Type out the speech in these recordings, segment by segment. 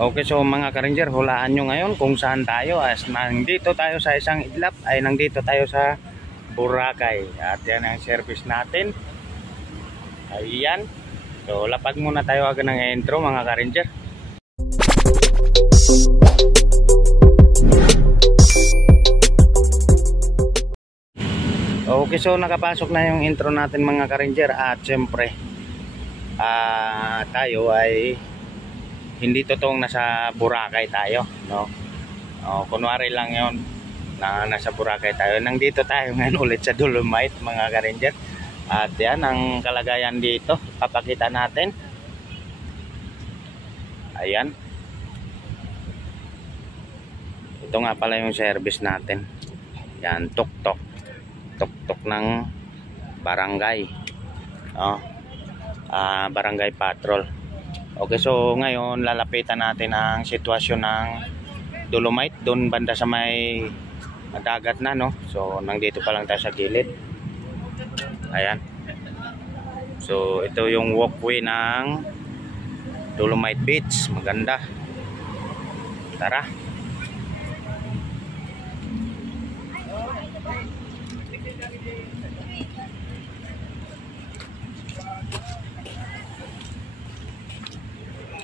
Okay, so mga ka-ranger, hulaan nyo ngayon kung saan tayo. As nandito tayo sa isang idlap, ay nandito tayo sa Boracay. At yan ang service natin. Ayan. So lapag muna tayo agad ng intro mga ka-ranger. Okay, so nakapasok na yung intro natin mga ka-ranger. At syempre tayo ay hindi totoong nasa Boracay tayo, no? Kunwari lang yon na nasa Boracay tayo. Nandito tayo ngayon ulit sa Dolomite mga ka-ranger. At yan ang kalagayan dito, papakita natin. Ayan. Ito nga pala yung service natin. Yan, tuk-tuk. Tuk-tuk ng barangay. Barangay patrol. Okay, so ngayon lalapitan natin ang sitwasyon ng Dolomite doon banda sa may dagat na, no? So nandito pa lang tayo sa gilid. Ayan. So ito yung walkway ng Dolomite Beach. Maganda. Tara.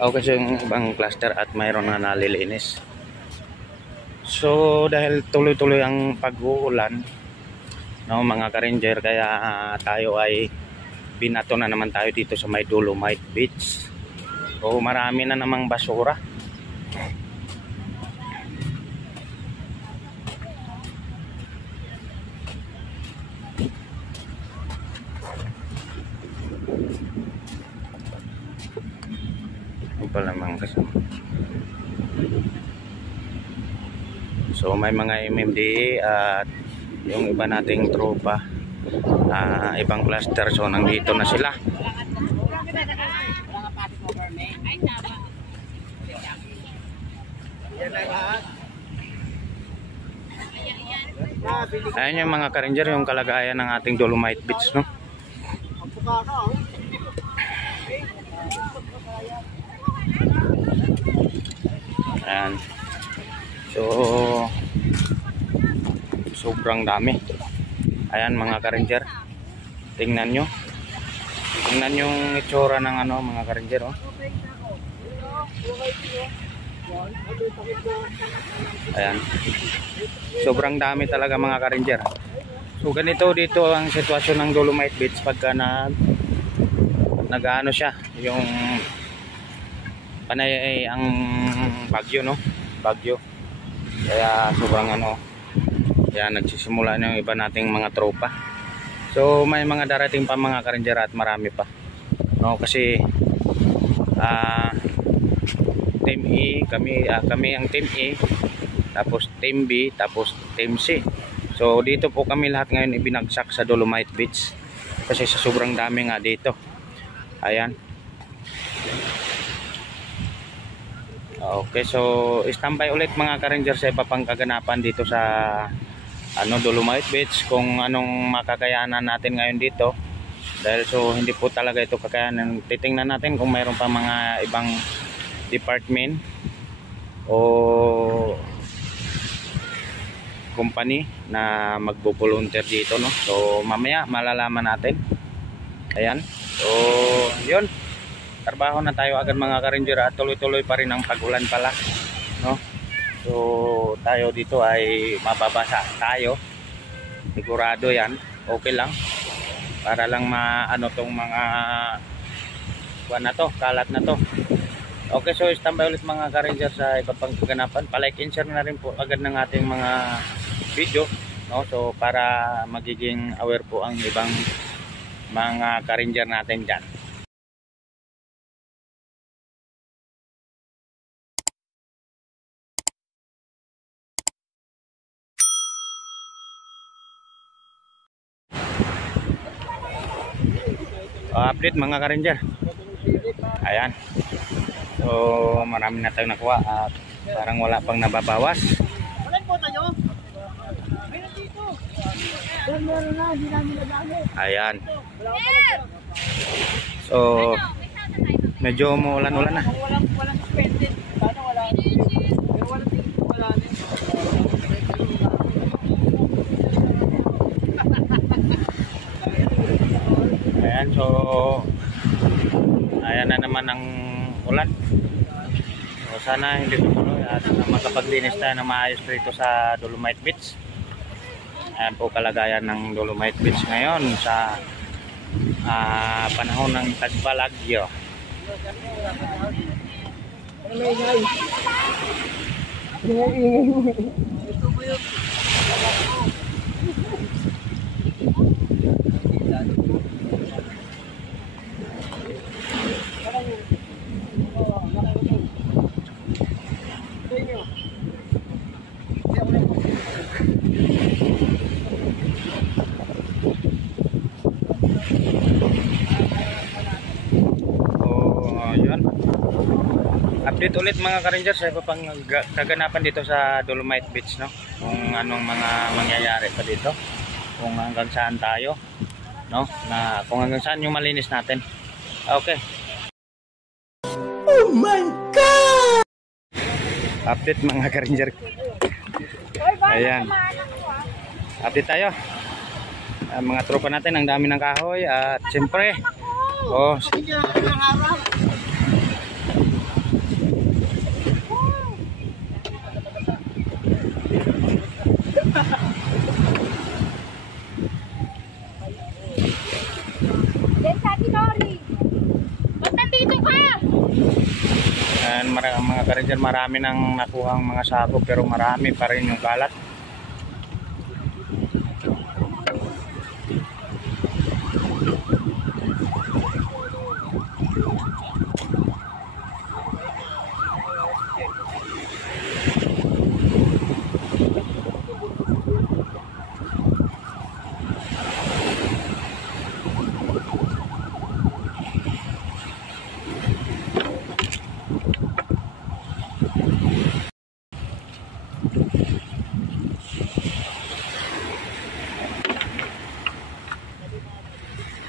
Okay, so yung ibang cluster at mayroon na nalilinis. So dahil tuloy-tuloy ang pag-uulan, no, mga ka-ranger, kaya tayo ay binato na naman tayo dito sa may Dolomite Beach. So marami na namang basura. Pala mga kasama. So may mga MMDA at yung iba nating tropa, ibang cluster. So nandito na sila. Ayan yung mga ka-ranger, yung kalagayan ng ating Dolomite Beach, no? Ayan. So sobrang dami. Ayan mga ka-ranger. Tingnan nyo. Tingnan yung itsura ng mga ka-ranger, oh. Ayan. Sobrang dami talaga mga ka-ranger. So ganito dito ang sitwasyon ng Dolomite Beach pagka nag-ano siya, yung panay ang bagyo, no? Bagyo. Kaya sobrang kaya nagsisimula na yung iba nating mga tropa. So may mga darating pa mga ka-ranger at marami pa, no? Kasi Team E, kami ang Team E, tapos Team B, tapos Team C. So dito po kami lahat ngayon ibinagsak sa Dolomite Beach kasi sa sobrang dami nga dito. Ayan. Okay, so standby ulit mga ka-ranger sa iba pang kaganapan dito sa Dolomite Beach, kung anong makakayanan natin ngayon dito. Dahil so hindi po talaga ito kakayanan. Titingnan natin kung mayroon pa mga ibang department o company na magbo-volunteer dito, no? So mamaya malalaman natin. Ayan. So yun, trabaho na tayo agad mga ka-ranger at tuloy-tuloy pa rin ang pag-ulan pala, no? So tayo dito ay mababasa tayo, sigurado yan. Okay lang, para lang maano tong mga kuwan na to, kalat na to. Okay, so standby ulit mga ka-ranger sa iba pang kaganapan. Palike and share na rin po agad ng ating mga video, no? So para magiging aware po ang ibang mga ka-ranger natin dyan. Update mga ka-ranger. Ayan. So marami na tayong nakuha at parang wala pang nababawas. Ayan. So medyo umuulan-ulan na. So ayan na naman ang ulan. So sana hindi tumuloy at makapaglinis tayo ng maayos dito sa Dolomite Beach. Ayan po kalagayan ng Dolomite Beach ngayon sa panahon ng tagbalagyo. Update ulit mga ka-Rangers sa iba pang kaganapan dito sa Dolomite Beach, no? Kung anong mga mangyayari pa dito, kung hanggang saan tayo, no? Na kung hanggang saan yung malinis natin. Okay. Oh my God! Update mga ka-Ranger. Ayan. Update tayo. Mga tropa natin, ang dami ng kahoy at siyempre, mga ka-Ranger, marami nang nakuhang mga sako pero marami pa rin yung kalat.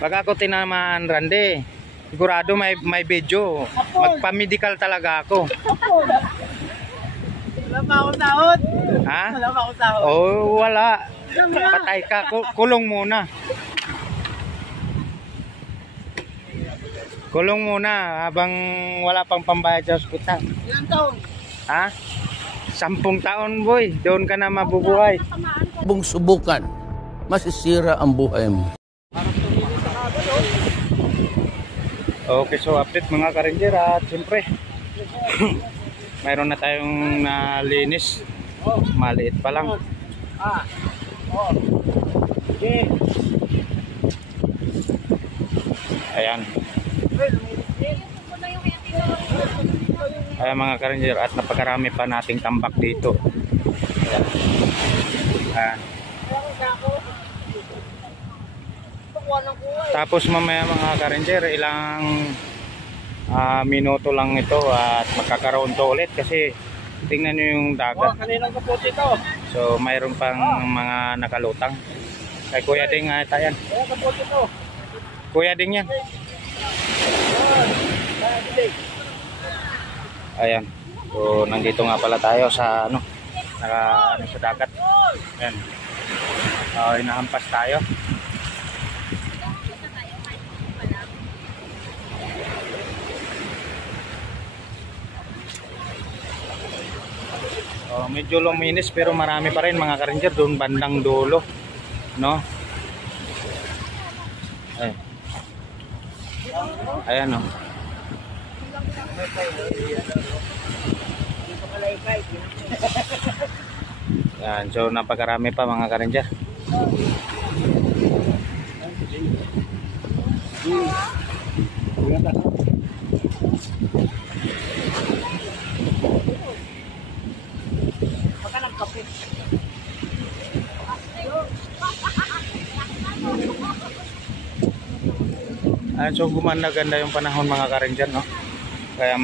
Pag ako tinamaan, Randy, sigurado may video. Magpa-medical talaga ako. Wala pa akong sahod. Ha? Wala pa akong sahod. Oh, wala. Patay ka. Kulong muna. Kulong muna habang wala pang pambayad sa ospital. Ilang taon? Ha? 10 taon, boy. Doon ka na mabubuhay. Bung subukan, masisira ang buhay mo. Okay, so update mga ka-Ranger at siyempre mayroon na tayong nalinis. Maliit pa lang. Ayan. Ayan mga ka-Ranger, at napakarami pa nating tambak dito. Ayan. Tapos mamaya mga ka-Ranger, ilang minuto lang ito at magkakaroon to ulit kasi tingnan nyo yung dagat. Kaninang kapot ito? So mayroon pang mga nakalutang. Kay Kuya Ding ata yan. Kapot ito? Kuya Ding yan. Ayan. So nandito nga pala tayo sa sa dagat. Ayan. Inahampas tayo. Medyo luminis pero marami pa rin mga ka-Ranger doon bandang dulo, no? Ayan, no? Ayan, so napakarami pa mga ka-Ranger. So gumanda-ganda yung panahon mga ka-Ranger, no? Kaya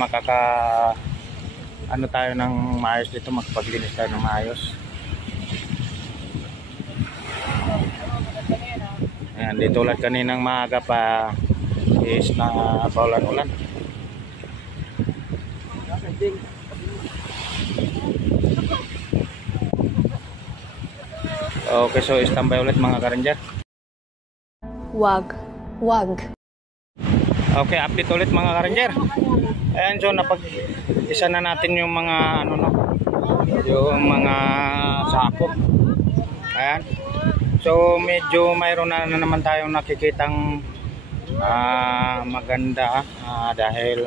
tayo ng maayos dito, magpaglinis tayo ng maayos. Ayan, dito ulit kaninang maaga pa is na paulan-ulan. Okay, so standby ulit mga ka-Ranger. Wag. Okay, update ulit mga ka-ranger. Ayan, so napag-isa na natin yung mga ano no, yung mga sako. Ayan. So medyo mayroon na naman tayong nakikitang maganda dahil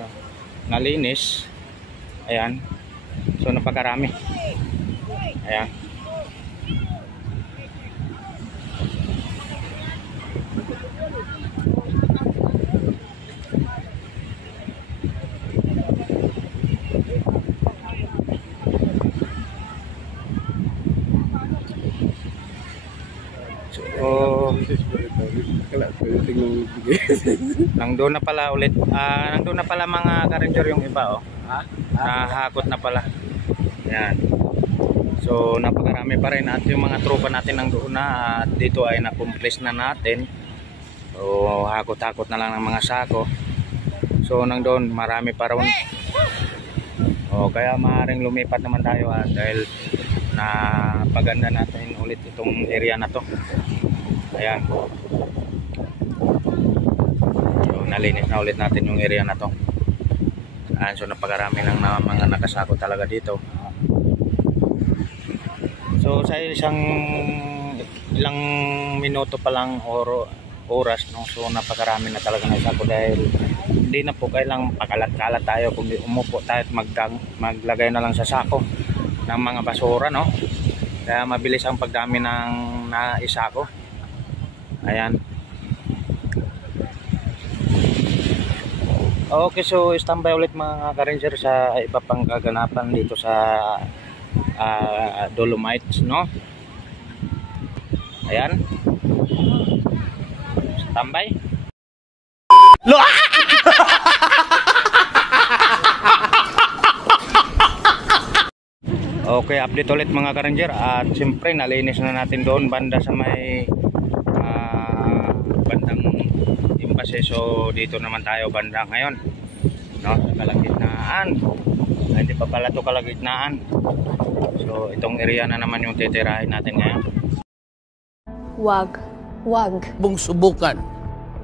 nalinis. Ayan. So napakarami. Ayan. So nandun na pala ulit. Nandun na pala mga ka-ranger yung iba oh. Nahakot na pala. Ayan. So napakarami pa rin at yung mga tropa natin nandoon na at dito ay na-complete na natin. So hakot-hakot na lang ng mga sako. So nandoon marami pa rin. Kaya maaaring lumipat naman tayo dahil napaganda natin ulit itong area na to. Ayan. So nalinis na ulit natin yung area na to. Ayan, so napakarami ng mga nakasako talaga dito. So sa ilang minuto pa lang oras no, so napakarami na talaga ng sako dahil hindi na po kailang pakalat-kalat tayo kung umupo tayo at maglagay na lang sa sako ng mga basura no. Kaya mabilis ang pagdami ng naisako. Ayan. Okay, so standby ulit mga ka-ranger sa iba pang kaganapan dito sa Dolomites no. Ayan. Standby. Okay, update ulit mga ka-ranger at siyempre nalinis na natin doon banda sa may bandang Imbase. So dito naman tayo banda ngayon no, sa kalagitnaan. Hindi pa pala ito kalagitnaan. So itong area na naman yung titirahin natin ngayon. Wag Mong subukan,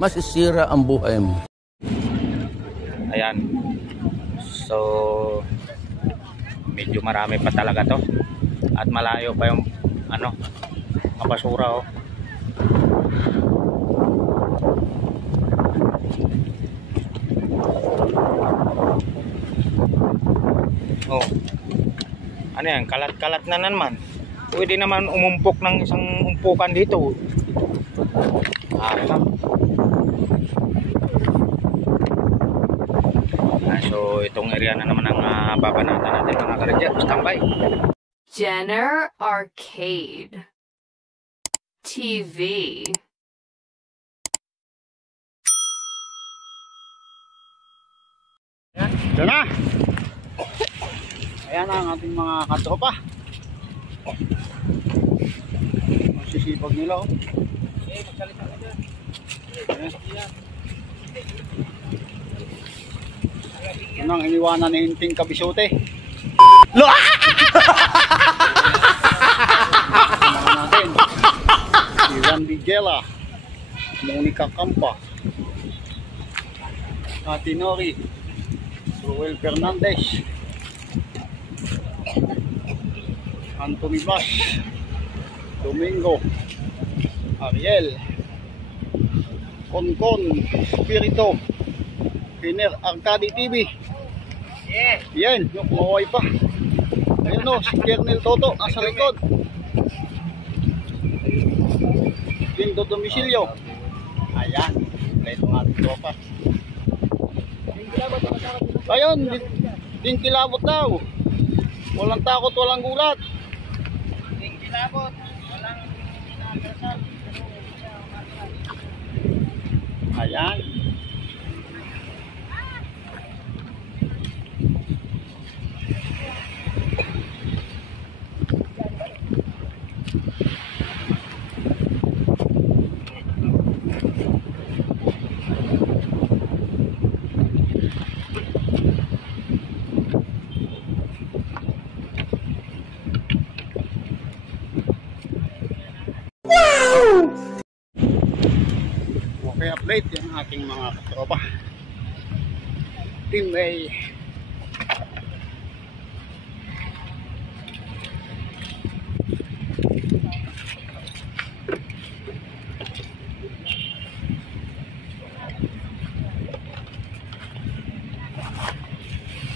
masisira ang buhay mo. Ayan. So medyo marami pa talaga to at malayo pa yung ano, basura oh. Oh. Ano yan? Kalat-kalat na naman. Pwede naman umumpok ng isang umpukan dito. So itong area na naman ang babanatan natin mga ka-ranger. Standby. Jenner Arcade TV. Diyan na. Ayan ang ating mga katropa. Masisipag nila oh. Magsalita ka dyan. Yan ang iniwanan ni Hinting Kabisote. Samahan natin si Randy Gela, Monica Campa, Ate Nori, Ruel Fernandez, Anthony Blas, Domingo, Ariel, Konkon, Spirito, Kiner Arcade TV. Yan, yung kumaway pa. Ayun o, si Kernel Toto nasa likod. Lindo Domicilio. Ayan, ito nga ating tropa. Ayun, din kilabot daw. Walang takot, walang gulat. Din kilabot, walang inaagasan. Ayan. Okay, update yung ating mga katropa. Team A.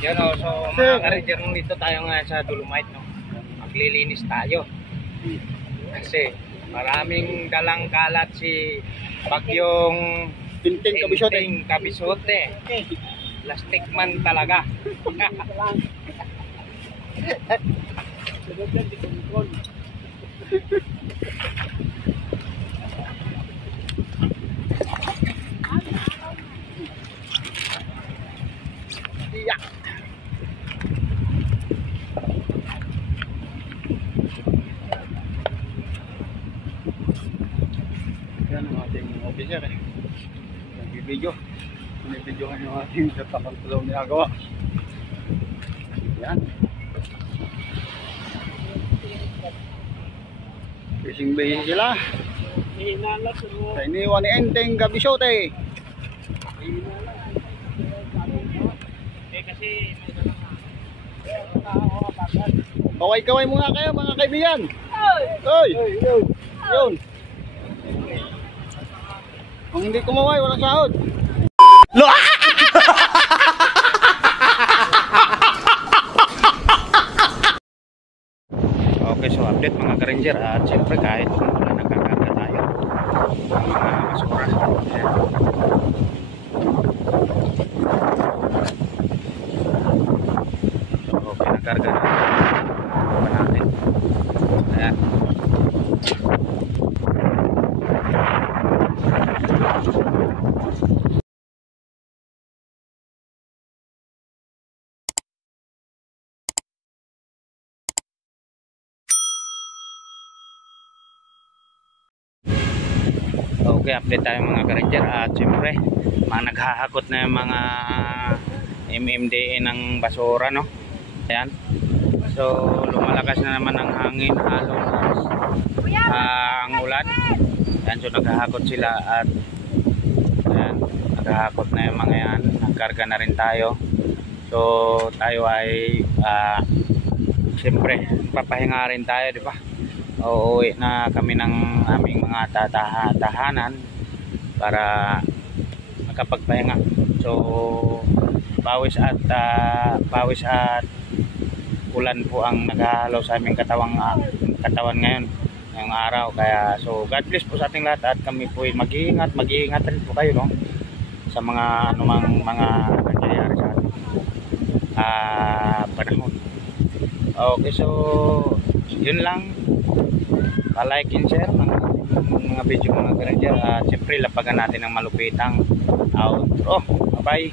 Yan o, so mga ka-ranger, dito tayo nga sa Dolomite, no? Maglilinis tayo. Kasi maraming dalang kalat si Bagyong Tinting Kabisote. Tinting Kabisote. Plastic man talaga. Yeah. Yan ang ating officer eh. Nagbibideo. Binibidyohan yung ating tatakal talaw niyagawa. Yan. Fishing bay sila. Sa iniwan ni Enteng Kabisote. Kaway-kaway muna kayo mga kaibigan. Oy! Yun! Kung hindi kumaway, walang sahod. Okay, so update mga ka-ranger. At siyempre kahit wala nagkakarga tayo ng mga basura. So pinakarga na natin. Ayan. Okay, update tayo mga ka-ranger. At siyempre mga naghahakot na yung mga MMDA ng basura, no? Ayan. So lumalakas na naman ang hangin, halo ang ulan. Ayan, so naghahakot sila at ayan, naghahakot na yung mga yan. Nagkarga na rin tayo. So tayo ay siyempre papahinga rin tayo, di ba? Uuwi na kami ng aming mga tahanan para makapagpahinga. So pawis at ulan po ang naghahalo sa aming katawan ngayon ngayong araw. Kaya so God bless po sa ating lahat at kami po ay mag-iingat rin po kayo, no, sa mga anumang mga nangyayari sa ating panahon. Okay, so yun lang. Pa-like and share mga video mga ka-ranger. Siyempre lapagan natin ang malupitang outro. Bye bye.